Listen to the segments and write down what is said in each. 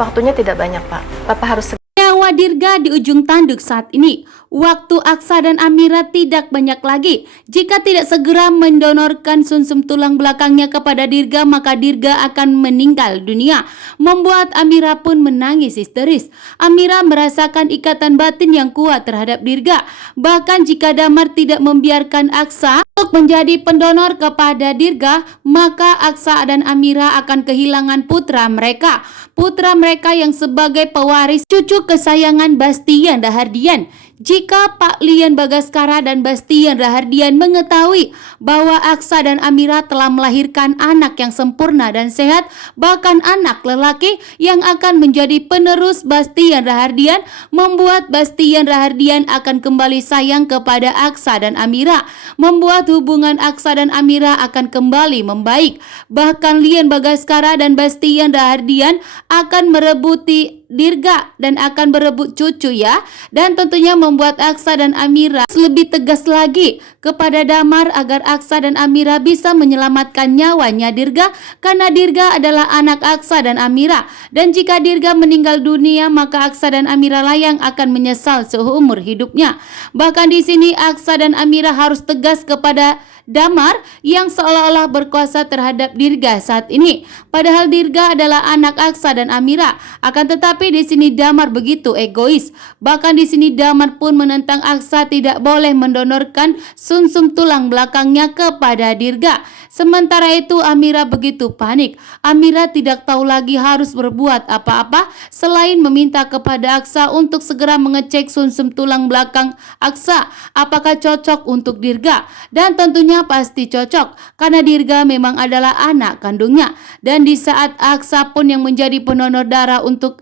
Waktunya tidak banyak, Pak. Bapak harus Nyawa Dirga di ujung tanduk saat ini. Waktu Aksa dan Amira tidak banyak lagi. Jika tidak segera mendonorkan sumsum tulang belakangnya kepada Dirga, maka Dirga akan meninggal dunia. Membuat Amira pun menangis histeris. Amira merasakan ikatan batin yang kuat terhadap Dirga. Bahkan jika Damar tidak membiarkan Aksa untuk menjadi pendonor kepada Dirga, maka Aksa dan Amira akan kehilangan putra mereka. Putra mereka yang sebagai pewaris cucu kesayangan Bastian Rahardian. Jika Pak Lian Bagaskara dan Bastian Rahardian mengetahui bahwa Aksa dan Amira telah melahirkan anak yang sempurna dan sehat, bahkan anak lelaki yang akan menjadi penerus Bastian Rahardian, membuat Bastian Rahardian akan kembali sayang kepada Aksa dan Amira, membuat hubungan Aksa dan Amira akan kembali membaik. Bahkan Lian Bagaskara dan Bastian Rahardian akan merebuti Dirga dan akan berebut cucu ya. Dan tentunya membuat Aksa dan Amira lebih tegas lagi kepada Damar agar Aksa dan Amira bisa menyelamatkan nyawanya Dirga, karena Dirga adalah anak Aksa dan Amira. Dan jika Dirga meninggal dunia, maka Aksa dan Amira lah yang akan menyesal seumur hidupnya. Bahkan di sini Aksa dan Amira harus tegas kepada Damar yang seolah-olah berkuasa terhadap Dirga saat ini. Padahal Dirga adalah anak Aksa dan Amira. Akan tetapi di sini Damar begitu egois. Bahkan di sini Damar pun menentang Aksa tidak boleh mendonorkan sumsum tulang belakangnya kepada Dirga. Sementara itu Amira begitu panik. Amira tidak tahu lagi harus berbuat apa-apa selain meminta kepada Aksa untuk segera mengecek sumsum tulang belakang Aksa apakah cocok untuk Dirga. Dan tentunya pasti cocok karena Dirga memang adalah anak kandungnya. Dan di saat Aksa pun yang menjadi pendonor darah untuk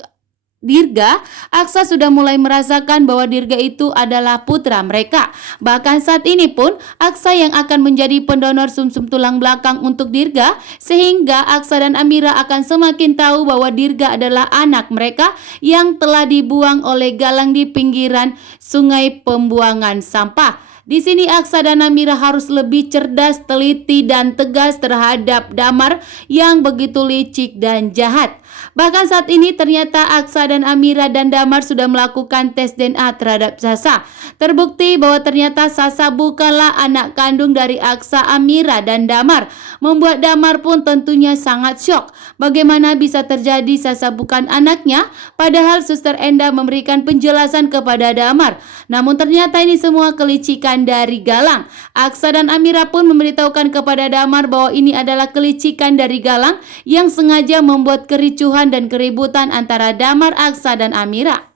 Dirga, Aksa sudah mulai merasakan bahwa Dirga itu adalah putra mereka. Bahkan saat ini pun Aksa yang akan menjadi pendonor sumsum tulang belakang untuk Dirga, sehingga Aksa dan Amira akan semakin tahu bahwa Dirga adalah anak mereka yang telah dibuang oleh Galang di pinggiran sungai pembuangan sampah. Di sini Aksa dan Amira harus lebih cerdas, teliti, dan tegas terhadap Damar yang begitu licik dan jahat. Bahkan saat ini ternyata Aksa dan Amira dan Damar sudah melakukan tes DNA terhadap Sasa. Terbukti bahwa ternyata Sasa bukanlah anak kandung dari Aksa, Amira, dan Damar. Membuat Damar pun tentunya sangat syok. Bagaimana bisa terjadi Sasa bukan anaknya, padahal Suster Enda memberikan penjelasan kepada Damar. Namun ternyata ini semua kelicikan dari Galang. Aksa dan Amira pun memberitahukan kepada Damar bahwa ini adalah kelicikan dari Galang yang sengaja membuat kericuhan dan keributan antara Damar, Aksa, dan Amira.